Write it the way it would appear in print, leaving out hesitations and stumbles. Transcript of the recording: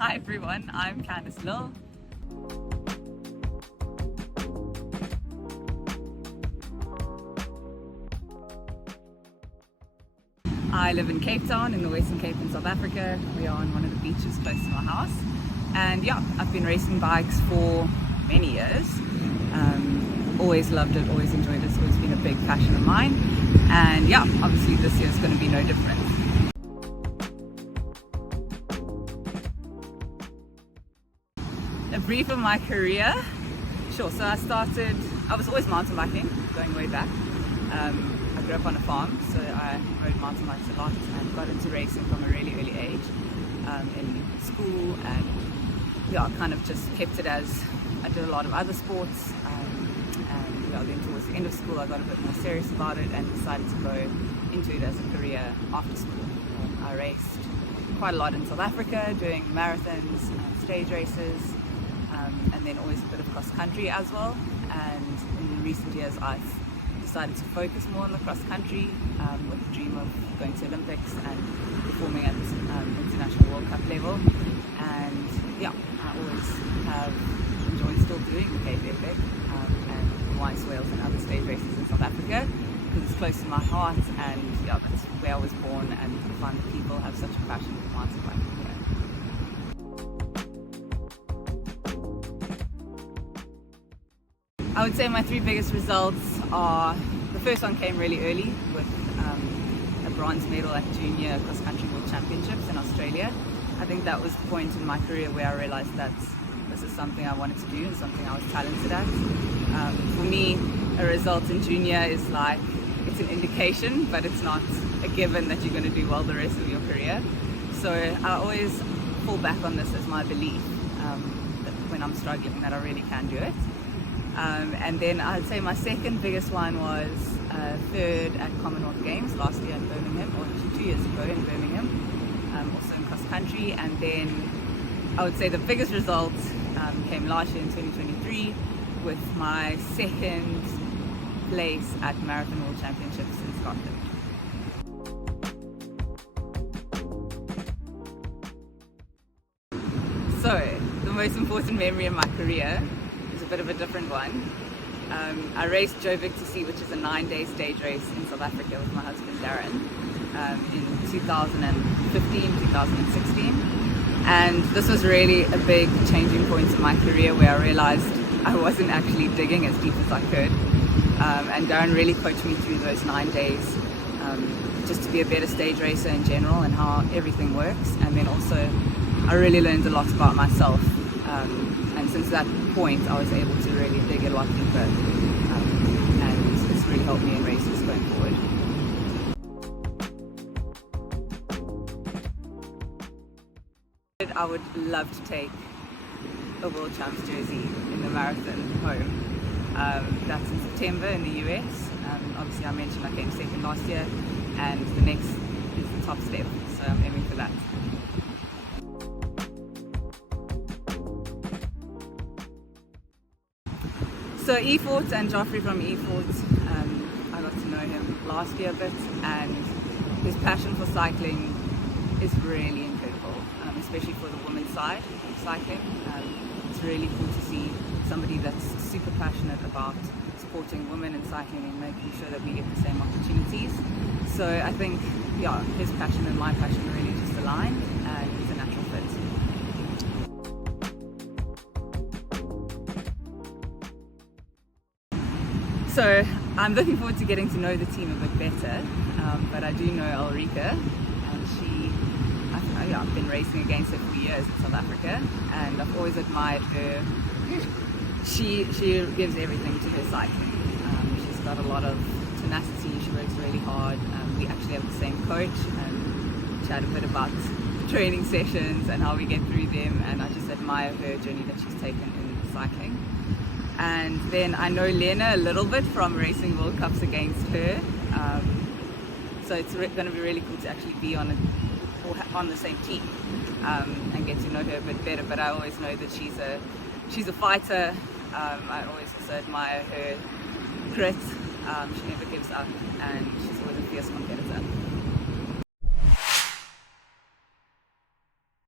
Hi everyone, I'm Candice Lill. I live in Cape Town in the Western Cape in South Africa. We are on one of the beaches close to my house. And yeah, I've been racing bikes for many years. Always loved it, always enjoyed it. It's always been a big passion of mine. And yeah, obviously this year is going to be no different. A brief of my career. Sure, so I was always mountain biking, going way back. I grew up on a farm, so I rode mountain bikes a lot and got into racing from a really early age in school, and yeah, I kind of just kept it as I did a lot of other sports, and yeah, then towards the end of school I got a bit more serious about it and decided to go into it as a career after school. I raced quite a lot in South Africa, doing marathons and stage races, and then always a bit of cross country as well. And in recent years I've decided to focus more on the cross country with the dream of going to Olympics and performing at international World Cup level. And yeah, I always have enjoyed still doing the Cape Epic and the White Whales and other stage races in South Africa because it's close to my heart, and yeah, that's where I was born, and I find that people have such a passion for mountain biking here. I would say my three biggest results are, the first one came really early with a bronze medal at Junior Cross Country World Championships in Australia. I think that was the point in my career where I realized that this is something I wanted to do and something I was talented at. For me, a result in Junior is like, it's an indication, but it's not a given that you're going to do well the rest of your career. So I always fall back on this as my belief that when I'm struggling that I really can do it. And then I'd say my second biggest one was third at Commonwealth Games last year in Birmingham, or actually 2 years ago in Birmingham, also in cross country. And then I would say the biggest result came last year in 2023 with my second place at Marathon World Championships in Scotland. So, the most important memory of my career is a bit of a different one. I raced Joburg to Sea, which is a 9-day stage race in South Africa with my husband Darren in 2015, 2016. And this was really a big changing point in my career where I realized I wasn't actually digging as deep as I could. And Darren really coached me through those 9 days just to be a better stage racer in general and how everything works. And then also I really learned a lot about myself. And since that point I was able to really dig a lot deeper, and it's really helped me in races going forward. I would love to take a World Champs jersey in the marathon home. That's in September in the US. Obviously I mentioned I came second last year, and the next is the top step, so I'm aiming for that. So Efort and Joffrey from Efort, I got to know him last year a bit, and his passion for cycling is really incredible, especially for the women's side of cycling. It's really cool to see somebody that's super passionate about supporting women in cycling and making sure that we get the same opportunities. So I think, yeah, his passion and my passion really just aligned, and it's a natural fit. So I'm looking forward to getting to know the team a bit better, but I do know Ulrika, and I've been racing against her for years in South Africa, and I've always admired her. She gives everything to her cycling. She's got a lot of tenacity, she works really hard. We actually have the same coach, and chat a bit about training sessions and how we get through them, and I just admire her journey that she's taken in cycling. And then I know Lena a little bit from racing World Cups against her, so it's going to be really cool to actually be on the same team and get to know her a bit better. But I always know that she's a fighter. I always also admire her grit. She never gives up, and she's always a fierce competitor.